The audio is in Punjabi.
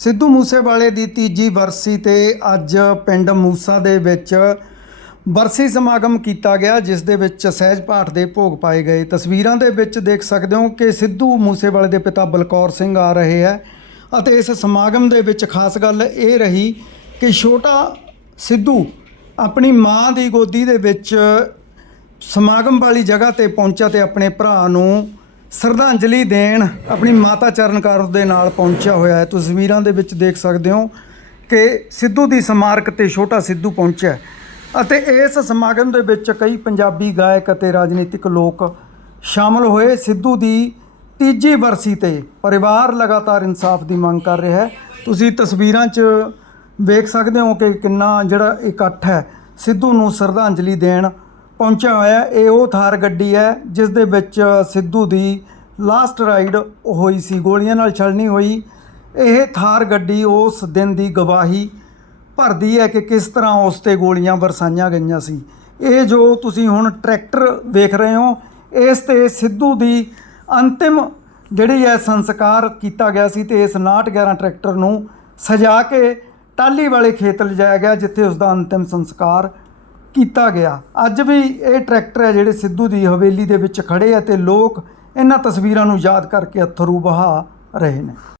ਸਿੱਧੂ ਮੂਸੇਵਾਲੇ ਦੀ ਤੀਜੀ ਵਰਸੀ ਤੇ ਅੱਜ ਪਿੰਡ ਮੂਸਾ ਦੇ ਵਿੱਚ ਵਰਸੀ ਸਮਾਗਮ ਕੀਤਾ ਗਿਆ, ਜਿਸ ਦੇ ਵਿੱਚ ਸਹਿਜ ਪਾਠ ਦੇ ਭੋਗ ਪਾਏ ਗਏ। ਤਸਵੀਰਾਂ ਦੇ ਵਿੱਚ ਦੇਖ ਸਕਦੇ ਹੋ ਕਿ ਸਿੱਧੂ ਮੂਸੇਵਾਲੇ ਦੇ ਪਿਤਾ ਬਲਕੌਰ ਸਿੰਘ ਆ ਰਹੇ ਹੈ ਅਤੇ ਇਸ ਸਮਾਗਮ ਦੇ ਵਿੱਚ ਖਾਸ ਗੱਲ ਇਹ ਰਹੀ ਕਿ ਛੋਟਾ ਸਿੱਧੂ ਆਪਣੀ ਮਾਂ ਦੀ ਗੋਦੀ ਦੇ ਵਿੱਚ ਸਮਾਗਮ ਵਾਲੀ ਜਗ੍ਹਾ ਤੇ ਪਹੁੰਚਿਆ ਤੇ ਆਪਣੇ ਭਰਾ ਨੂੰ ਸ਼ਰਧਾਂਜਲੀ ਦੇਣ ਆਪਣੀ ਮਾਤਾ ਚਰਨ ਕੌਰ ਦੇ ਨਾਲ ਪਹੁੰਚਿਆ ਹੋਇਆ ਹੈ। ਤਸਵੀਰਾਂ ਦੇ ਵਿੱਚ ਦੇਖ ਸਕਦੇ ਹੋ ਕਿ ਸਿੱਧੂ ਦੀ ਸਮਾਰਕ ਤੇ ਛੋਟਾ ਸਿੱਧੂ ਪਹੁੰਚਿਆ ਅਤੇ ਇਸ ਸਮਾਗਮ ਦੇ ਵਿੱਚ ਕਈ ਪੰਜਾਬੀ ਗਾਇਕ ਅਤੇ ਰਾਜਨੀਤਿਕ ਲੋਕ ਸ਼ਾਮਲ ਹੋਏ। ਸਿੱਧੂ ਦੀ ਤੀਜੀ ਵਰਸੀ ਤੇ ਪਰਿਵਾਰ ਲਗਾਤਾਰ ਇਨਸਾਫ ਦੀ ਮੰਗ ਕਰ ਰਿਹਾ ਹੈ। ਤੁਸੀਂ ਤਸਵੀਰਾਂ 'ਚ ਵੇਖ ਸਕਦੇ ਹੋ ਕਿ ਕਿੰਨਾ ਜਿਹੜਾ ਇਕੱਠ ਹੈ। ਸਿੱਧੂ ਨੂੰ ਸ਼ਰਧਾਂਜਲੀ ਦੇਣ ਪਹੁੰਚਿਆ ਹੋਇਆ ਇਹ ਉਹ ਥਾਰ ਗੱਡੀ ਹੈ, ਜਿਸ ਦੇ ਵਿੱਚ ਸਿੱਧੂ ਦੀ ਲਾਸਟ ਰਾਈਡ ਹੋਈ ਸੀ। ਗੋਲੀਆਂ ਨਾਲ ਛਲਣੀ ਹੋਈ। ਇਹ ਥਾਰ ਗੱਡੀ ਉਸ ਦਿਨ ਦੀ ਗਵਾਹੀ ਭਰਦੀ ਹੈ ਕਿ ਕਿਸ ਤਰ੍ਹਾਂ ਉਸ ਤੇ ਗੋਲੀਆਂ ਵਰਸਾਈਆਂ ਗਈਆਂ ਸੀ। ਇਹ ਜੋ ਤੁਸੀਂ ਹੁਣ ਟਰੈਕਟਰ ਵੇਖ ਰਹੇ ਹੋ, ਇਸ ਤੇ ਸਿੱਧੂ ਦੀ ਅੰਤਿਮ ਜਿਹੜੀ ਹੈ ਸੰਸਕਾਰ ਕੀਤਾ ਗਿਆ ਸੀ ਤੇ ਇਸ 6911 ਟਰੈਕਟਰ ਨੂੰ ਸਜਾ ਕੇ ਟਾਲੀ ਵਾਲੇ ਖੇਤ ਲਿਜਾਇਆ ਗਿਆ, ਜਿੱਥੇ ਉਸ ਦਾ ਅੰਤਿਮ ਸੰਸਕਾਰ ਕੀਤਾ ਗਿਆ। ਅੱਜ ਵੀ ਇਹ ਟਰੈਕਟਰ ਹੈ ਜਿਹੜੇ ਸਿੱਧੂ ਦੀ ਹਵੇਲੀ ਦੇ ਵਿੱਚ ਖੜੇ ਆ ਤੇ ਲੋਕ ਇਹਨਾਂ ਤਸਵੀਰਾਂ ਨੂੰ ਯਾਦ ਕਰਕੇ ਅਥਰੂ ਬਹਾ ਰਹੇ ਨੇ।